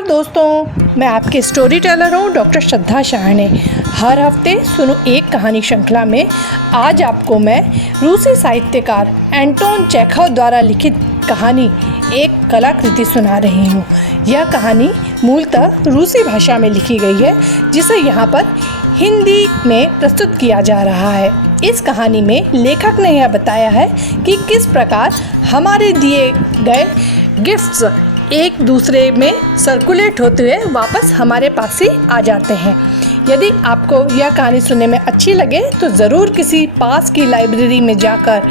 नमस्कार दोस्तों, मैं आपके स्टोरी टेलर हूँ डॉक्टर श्रद्धा शाहने। हर हफ्ते सुनो एक कहानी श्रृंखला में आज आपको मैं रूसी साहित्यकार एंटोन चेखव द्वारा लिखित कहानी एक कलाकृति सुना रही हूँ। यह कहानी मूलतः रूसी भाषा में लिखी गई है, जिसे यहाँ पर हिंदी में प्रस्तुत किया जा रहा है। इस कहानी में लेखक ने यह बताया है कि किस प्रकार हमारे दिए गए गिफ्ट्स एक दूसरे में सर्कुलेट होते हुए वापस हमारे पास ही आ जाते हैं। यदि आपको यह कहानी सुनने में अच्छी लगे तो ज़रूर किसी पास की लाइब्रेरी में जाकर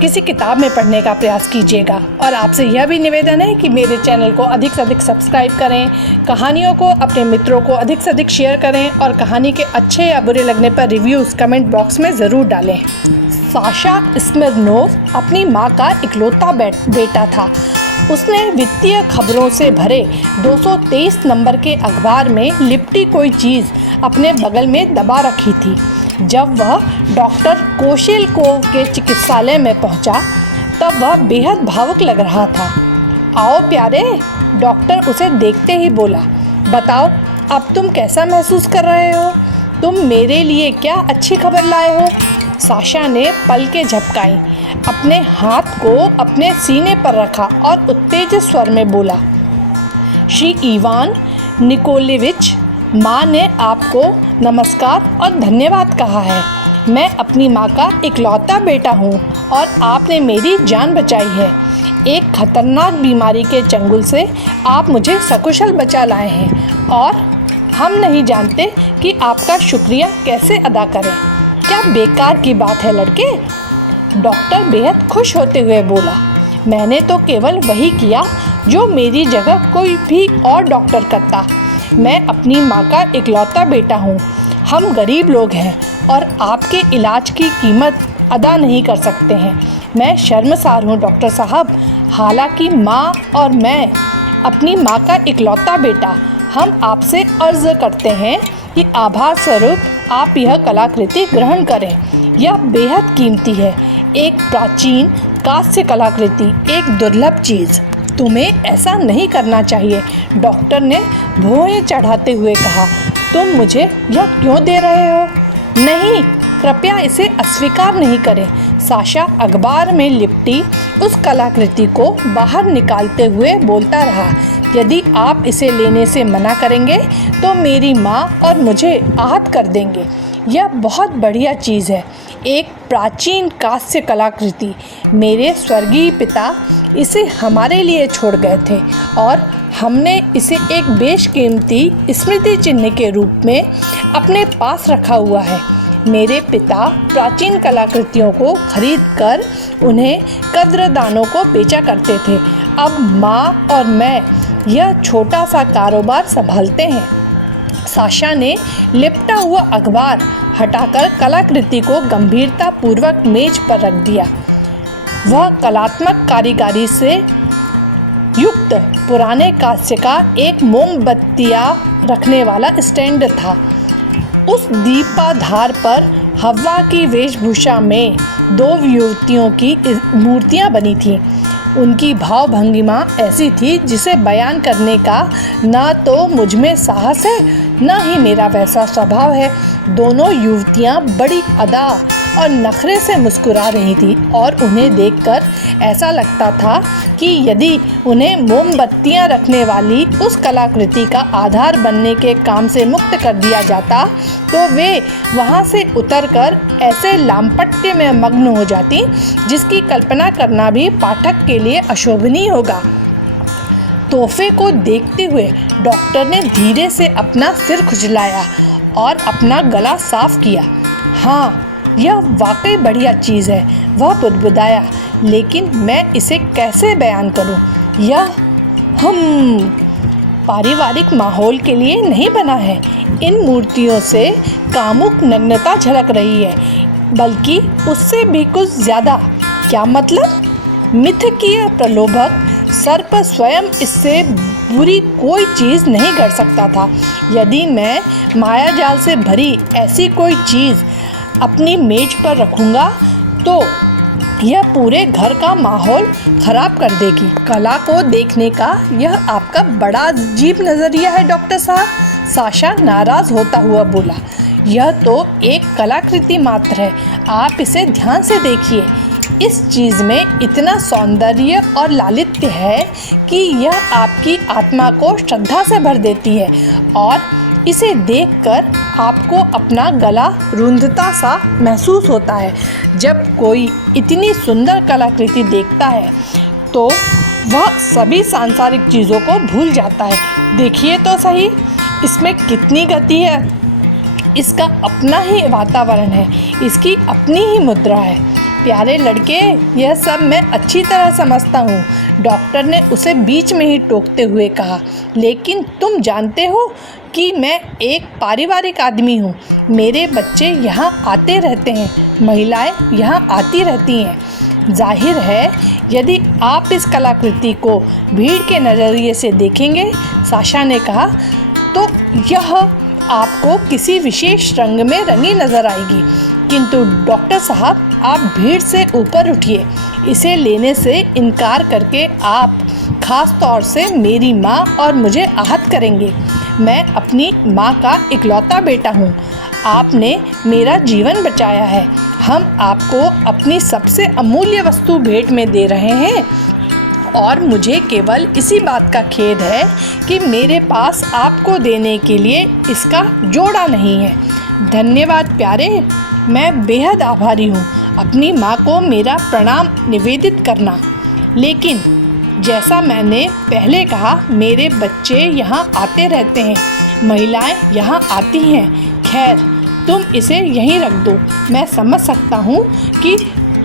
किसी किताब में पढ़ने का प्रयास कीजिएगा। और आपसे यह भी निवेदन है कि मेरे चैनल को अधिक से अधिक सब्सक्राइब करें, कहानियों को अपने मित्रों को अधिक से अधिक शेयर करें और कहानी के अच्छे या बुरे लगने पर रिव्यूज़ कमेंट बॉक्स में ज़रूर डालें। साशा स्मिर्नोव अपनी माँ का इकलौता बेटा था। उसने वित्तीय खबरों से भरे 223 नंबर के अखबार में लिपटी कोई चीज़ अपने बगल में दबा रखी थी। जब वह डॉक्टर कोशेलकोव के चिकित्सालय में पहुंचा, तब वह बेहद भावुक लग रहा था। आओ प्यारे, डॉक्टर उसे देखते ही बोला। बताओ, अब तुम कैसा महसूस कर रहे हो? तुम मेरे लिए क्या अच्छी खबर लाए हो? साशा ने पलकें झपकाई, अपने हाथ को अपने सीने पर रखा और उत्तेजित स्वर में बोला, श्री इवान निकोलेविच, माँ ने आपको नमस्कार और धन्यवाद कहा है। मैं अपनी माँ का इकलौता बेटा हूँ और आपने मेरी जान बचाई है। एक खतरनाक बीमारी के चंगुल से आप मुझे सकुशल बचा लाए हैं और हम नहीं जानते कि आपका शुक्रिया कैसे अदा करें। क्या बेकार की बात है लड़के? डॉक्टर बेहद खुश होते हुए बोला, मैंने तो केवल वही किया जो मेरी जगह कोई भी और डॉक्टर करता। मैं अपनी माँ का इकलौता बेटा हूँ। हम गरीब लोग हैं और आपके इलाज की कीमत अदा नहीं कर सकते हैं। मैं शर्मसार हूँ डॉक्टर साहब। हालांकि माँ और मैं अपनी माँ का इकलौता बेटा, हम आपसे अर्ज़ करते हैं कि आभार स्वरूप आप यह कलाकृति ग्रहण करें। यह बेहद कीमती है, एक प्राचीन कांस्य कलाकृति, एक दुर्लभ चीज़। तुम्हें ऐसा नहीं करना चाहिए, डॉक्टर ने भौहें चढ़ाते हुए कहा। तुम मुझे यह क्यों दे रहे हो? नहीं, कृपया इसे अस्वीकार नहीं करें। साशा अखबार में लिपटी उस कलाकृति को बाहर निकालते हुए बोलता रहा। यदि आप इसे लेने से मना करेंगे तो मेरी माँ और मुझे आहत कर देंगे। यह बहुत बढ़िया चीज़ है, एक प्राचीन कांस्य कलाकृति। मेरे स्वर्गीय पिता इसे हमारे लिए छोड़ गए थे और हमने इसे एक बेशकीमती स्मृति चिन्ह के रूप में अपने पास रखा हुआ है। मेरे पिता प्राचीन कलाकृतियों को खरीदकर उन्हें कद्रदानों को बेचा करते थे। अब माँ और मैं यह छोटा सा कारोबार संभालते हैं। साशा ने लिपटा हुआ अखबार हटाकर कलाकृति को गंभीरतापूर्वक मेज पर रख दिया। वह कलात्मक कारीगरी से युक्त पुराने कांस्य का एक मोमबत्तियाँ रखने वाला स्टैंड था। उस दीपाधार पर हव्वा की वेशभूषा में दो युवतियों की मूर्तियाँ बनी थीं। उनकी भाव भंगिमा ऐसी थी जिसे बयान करने का न तो मुझ में साहस है, न ही मेरा वैसा स्वभाव है। दोनों युवतियाँ बड़ी अदा और नखरे से मुस्कुरा रही थी और उन्हें देखकर ऐसा लगता था कि यदि उन्हें मोमबत्तियाँ रखने वाली उस कलाकृति का आधार बनने के काम से मुक्त कर दिया जाता तो वे वहाँ से उतरकर ऐसे लामपट्य में मग्न हो जाती जिसकी कल्पना करना भी पाठक के लिए अशोभनीय होगा। तोहफे को देखते हुए डॉक्टर ने धीरे से अपना सिर खुजलाया और अपना गला साफ किया। हाँ, यह वाकई बढ़िया चीज़ है, वह बुदबुदाया, लेकिन मैं इसे कैसे बयान करूं? यह पारिवारिक माहौल के लिए नहीं बना है। इन मूर्तियों से कामुक नग्नता झलक रही है, बल्कि उससे भी कुछ ज़्यादा। क्या मतलब? मिथकीय प्रलोभक सर्प स्वयं इससे बुरी कोई चीज़ नहीं कर सकता था। यदि मैं मायाजाल से भरी ऐसी कोई चीज़ अपनी मेज पर रखूँगा तो यह पूरे घर का माहौल खराब कर देगी। कला को देखने का यह आपका बड़ा अजीब नज़रिया है डॉक्टर साहब, साशा नाराज़ होता हुआ बोला। यह तो एक कलाकृति मात्र है, आप इसे ध्यान से देखिए। इस चीज़ में इतना सौंदर्य और लालित्य है कि यह आपकी आत्मा को श्रद्धा से भर देती है और इसे देखकर आपको अपना गला रुंधता सा महसूस होता है। जब कोई इतनी सुंदर कलाकृति देखता है तो वह सभी सांसारिक चीज़ों को भूल जाता है। देखिए तो सही, इसमें कितनी गति है, इसका अपना ही वातावरण है, इसकी अपनी ही मुद्रा है। प्यारे लड़के, यह सब मैं अच्छी तरह समझता हूँ, डॉक्टर ने उसे बीच में ही टोकते हुए कहा। लेकिन तुम जानते हो कि मैं एक पारिवारिक आदमी हूँ। मेरे बच्चे यहाँ आते रहते हैं, महिलाएं यहाँ आती रहती हैं। जाहिर है यदि आप इस कलाकृति को भीड़ के नज़रिए से देखेंगे, साशा ने कहा, तो यह आपको किसी विशेष रंग में रंगी नज़र आएगी। किंतु डॉक्टर साहब, आप भीड़ से ऊपर उठिए। इसे लेने से इनकार करके आप ख़ास तौर से मेरी माँ और मुझे आहत करेंगे। मैं अपनी माँ का इकलौता बेटा हूँ। आपने मेरा जीवन बचाया है। हम आपको अपनी सबसे अमूल्य वस्तु भेंट में दे रहे हैं और मुझे केवल इसी बात का खेद है कि मेरे पास आपको देने के लिए इसका जोड़ा नहीं है। धन्यवाद प्यारे, मैं बेहद आभारी हूँ। अपनी माँ को मेरा प्रणाम निवेदित करना। लेकिन जैसा मैंने पहले कहा, मेरे बच्चे यहाँ आते रहते हैं, महिलाएं यहाँ आती हैं। खैर, तुम इसे यहीं रख दो। मैं समझ सकता हूँ कि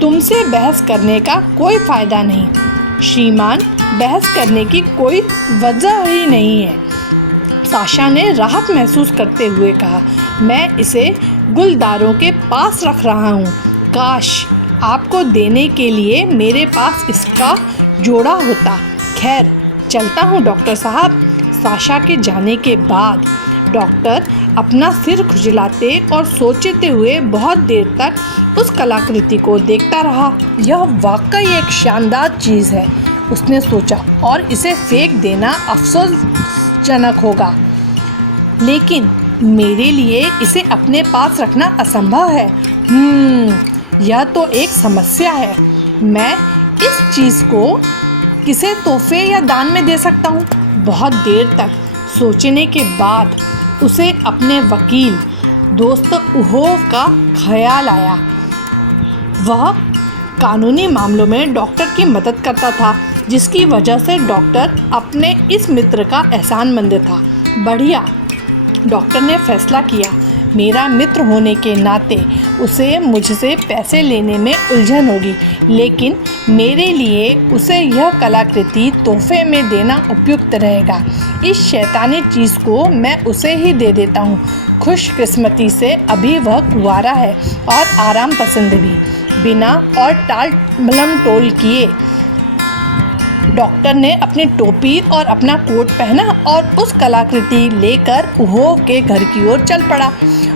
तुमसे बहस करने का कोई फ़ायदा नहीं। श्रीमान, बहस करने की कोई वजह ही नहीं है, साशा ने राहत महसूस करते हुए कहा। मैं इसे गुलदारों के पास रख रहा हूँ। काश आपको देने के लिए मेरे पास इसका जोड़ा होता। खैर, चलता हूँ डॉक्टर साहब। साशा के जाने के बाद डॉक्टर अपना सिर खुजलाते और सोचते हुए बहुत देर तक उस कलाकृति को देखता रहा। यह वाकई एक शानदार चीज़ है, उसने सोचा, और इसे फेंक देना अफसोसजनक होगा। लेकिन मेरे लिए इसे अपने पास रखना असंभव है। यह तो एक समस्या है। मैं इस चीज़ को किसे तोहफे या दान में दे सकता हूँ? बहुत देर तक सोचने के बाद उसे अपने वकील दोस्त उहोव का ख्याल आया। वह कानूनी मामलों में डॉक्टर की मदद करता था, जिसकी वजह से डॉक्टर अपने इस मित्र का एहसानमंद था। बढ़िया, डॉक्टर ने फैसला किया। मेरा मित्र होने के नाते उसे मुझसे पैसे लेने में उलझन होगी, लेकिन मेरे लिए उसे यह कलाकृति तोहफे में देना उपयुक्त रहेगा। इस शैतानी चीज़ को मैं उसे ही दे देता हूँ। खुशकिस्मती से अभी वह कुंवारा है और आराम पसंद भी। बिना और टाल मलम टोल किए डॉक्टर ने अपनी टोपी और अपना कोट पहना और उस कलाकृति लेकर उहोव के घर की ओर चल पड़ा।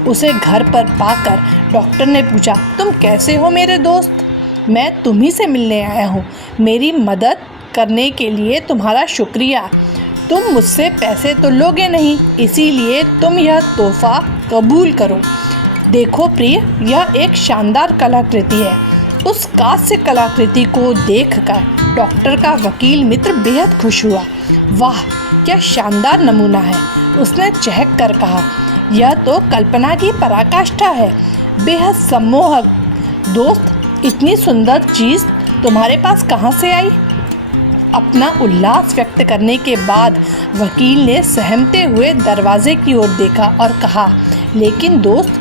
उसे घर पर पाकर डॉक्टर ने पूछा, तुम कैसे हो मेरे दोस्त? मैं तुम्ही से मिलने आया हूँ। मेरी मदद करने के लिए तुम्हारा शुक्रिया। तुम मुझसे पैसे तो लोगे नहीं, इसीलिए तुम यह तोहफा कबूल करो। देखो प्रिय, यह एक शानदार कलाकृति है। उस कांस्य कलाकृति को देखकर डॉक्टर का वकील मित्र बेहद खुश हुआ। वाह, क्या शानदार नमूना है, उसने चहक कर कहा। यह तो कल्पना की पराकाष्ठा है, बेहद सम्मोहक। दोस्त, इतनी सुंदर चीज़ तुम्हारे पास कहाँ से आई? अपना उल्लास व्यक्त करने के बाद वकील ने सहमते हुए दरवाजे की ओर देखा और कहा, लेकिन दोस्त,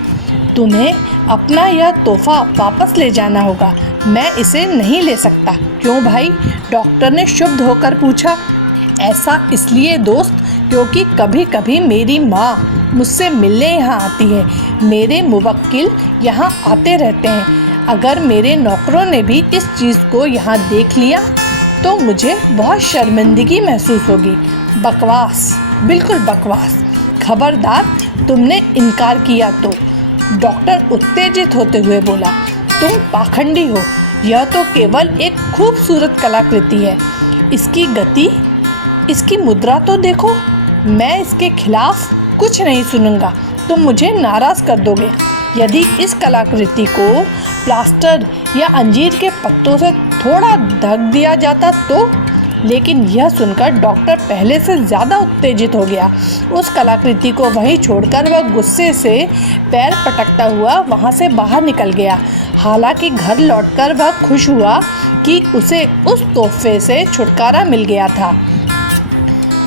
तुम्हें अपना यह तोहफा वापस ले जाना होगा। मैं इसे नहीं ले सकता। क्यों भाई? डॉक्टर ने शुभ होकर पूछा। ऐसा इसलिए दोस्त, क्योंकि कभी कभी मेरी माँ मुझसे मिलने यहाँ आती है। मेरे मुवक्किल यहाँ आते रहते हैं। अगर मेरे नौकरों ने भी इस चीज़ को यहाँ देख लिया तो मुझे बहुत शर्मिंदगी महसूस होगी। बकवास, बिल्कुल बकवास। खबरदार, तुमने इनकार किया तो। डॉक्टर उत्तेजित होते हुए बोला, तुम पाखंडी हो। यह तो केवल एक खूबसूरत कलाकृति है। इसकी गति, इसकी मुद्रा तो देखो। मैं इसके खिलाफ कुछ नहीं सुनूंगा। तुम मुझे नाराज़ कर दोगे। यदि इस कलाकृति को प्लास्टर या अंजीर के पत्तों से थोड़ा ढक दिया जाता तो। लेकिन यह सुनकर डॉक्टर पहले से ज़्यादा उत्तेजित हो गया। उस कलाकृति को वहीं छोड़कर वह गुस्से से पैर पटकता हुआ वहाँ से बाहर निकल गया। हालांकि घर लौटकर वह खुश हुआ कि उसे उस तोहफे से छुटकारा मिल गया था।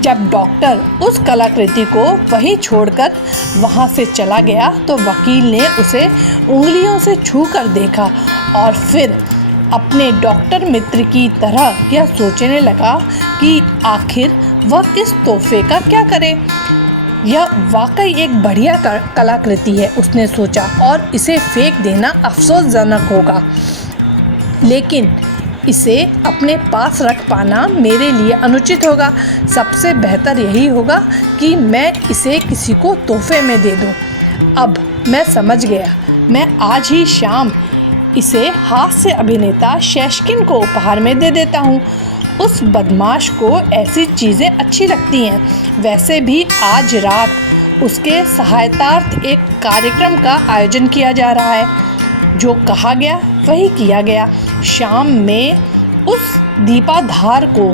जब डॉक्टर उस कलाकृति को वहीं छोड़कर वहाँ से चला गया तो वकील ने उसे उंगलियों से छू कर देखा और फिर अपने डॉक्टर मित्र की तरह यह सोचने लगा कि आखिर वह इस तोहफे का क्या करे। यह वाकई एक बढ़िया कलाकृति है, उसने सोचा, और इसे फेंक देना अफसोसजनक होगा, लेकिन इसे अपने पास रख पाना मेरे लिए अनुचित होगा। सबसे बेहतर यही होगा कि मैं इसे किसी को तोहफे में दे दूं। अब मैं समझ गया। मैं आज ही शाम इसे हास्य अभिनेता शेष्किन को उपहार में दे देता हूँ। उस बदमाश को ऐसी चीज़ें अच्छी लगती हैं। वैसे भी आज रात उसके सहायतार्थ एक कार्यक्रम का आयोजन किया जा रहा है। जो कहा गया वही किया गया। शाम में उस दीपाधार को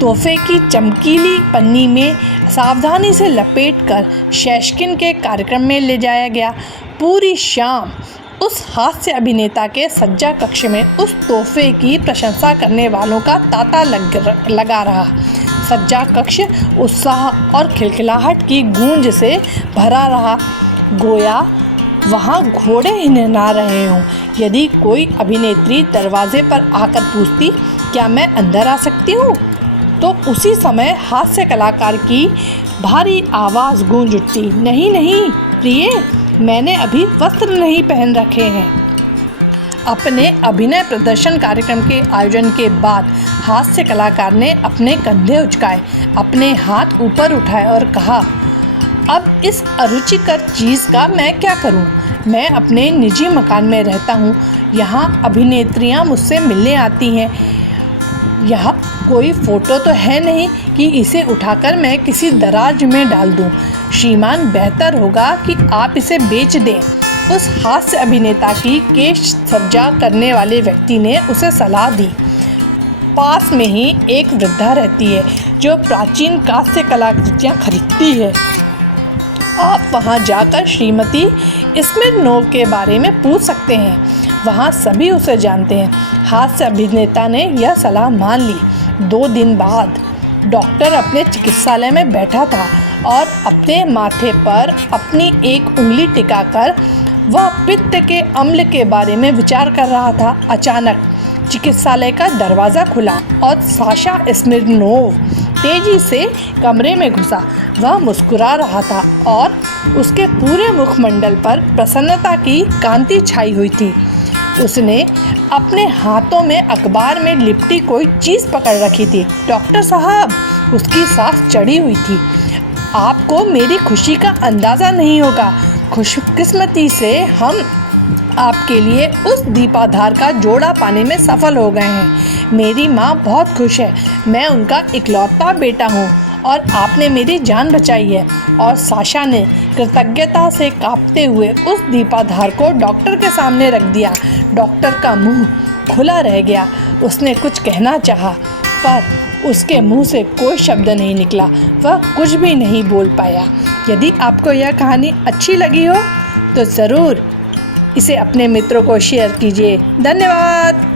तोहफे की चमकीली पन्नी में सावधानी से लपेटकर शेष्किन के कार्यक्रम में ले जाया गया। पूरी शाम उस हास्य अभिनेता के सज्जा कक्ष में उस तोहफे की प्रशंसा करने वालों का तांता लगा रहा। सज्जा कक्ष उत्साह और खिलखिलाहट की गूंज से भरा रहा, गोया वहाँ घोड़े हिनहिना रहे हों। यदि कोई अभिनेत्री दरवाजे पर आकर पूछती, क्या मैं अंदर आ सकती हूँ, तो उसी समय हास्य कलाकार की भारी आवाज़ गूंज उठती, नहीं नहीं प्रिय, मैंने अभी वस्त्र नहीं पहन रखे हैं। अपने अभिनय प्रदर्शन कार्यक्रम के आयोजन के बाद हास्य कलाकार ने अपने कंधे उचकाए, अपने हाथ ऊपर उठाए और कहा, अब इस अरुचिकर चीज़ का मैं क्या करूं? मैं अपने निजी मकान में रहता हूं। यहाँ अभिनेत्रियां मुझसे मिलने आती हैं। यह कोई फ़ोटो तो है नहीं कि इसे उठाकर मैं किसी दराज में डाल दूं। श्रीमान, बेहतर होगा कि आप इसे बेच दें। उस हास्य अभिनेता की केश सज्जा करने वाले व्यक्ति ने उसे सलाह दी। पास में ही एक वृद्धा रहती है जो प्राचीन कांस्य कलाकृतियाँ खरीदती है। आप वहां जाकर श्रीमती स्मिर्नोव के बारे में पूछ सकते हैं। वहां सभी उसे जानते हैं। हास्य अभिनेता ने यह सलाह मान ली। 2 दिन बाद डॉक्टर अपने चिकित्सालय में बैठा था और अपने माथे पर अपनी एक उंगली टिकाकर वह पित्त के अम्ल के बारे में विचार कर रहा था। अचानक चिकित्सालय का दरवाज़ा खुला और साशा स्मिर्नोव तेजी से कमरे में घुसा। वह मुस्कुरा रहा था और उसके पूरे मुखमंडल पर प्रसन्नता की कांति छाई हुई थी। उसने अपने हाथों में अखबार में लिपटी कोई चीज़ पकड़ रखी थी। डॉक्टर साहब, उसकी सांस चढ़ी हुई थी। आपको मेरी खुशी का अंदाज़ा नहीं होगा। खुशकिस्मती से हम आपके लिए उस दीपाधार का जोड़ा पाने में सफल हो गए हैं। मेरी माँ बहुत खुश है। मैं उनका इकलौता बेटा हूँ और आपने मेरी जान बचाई है। और साशा ने कृतज्ञता से कांपते हुए उस दीपाधार को डॉक्टर के सामने रख दिया। डॉक्टर का मुंह खुला रह गया। उसने कुछ कहना चाहा, पर उसके मुंह से कोई शब्द नहीं निकला। वह कुछ भी नहीं बोल पाया। यदि आपको यह कहानी अच्छी लगी हो तो ज़रूर इसे अपने मित्रों को शेयर कीजिए। धन्यवाद।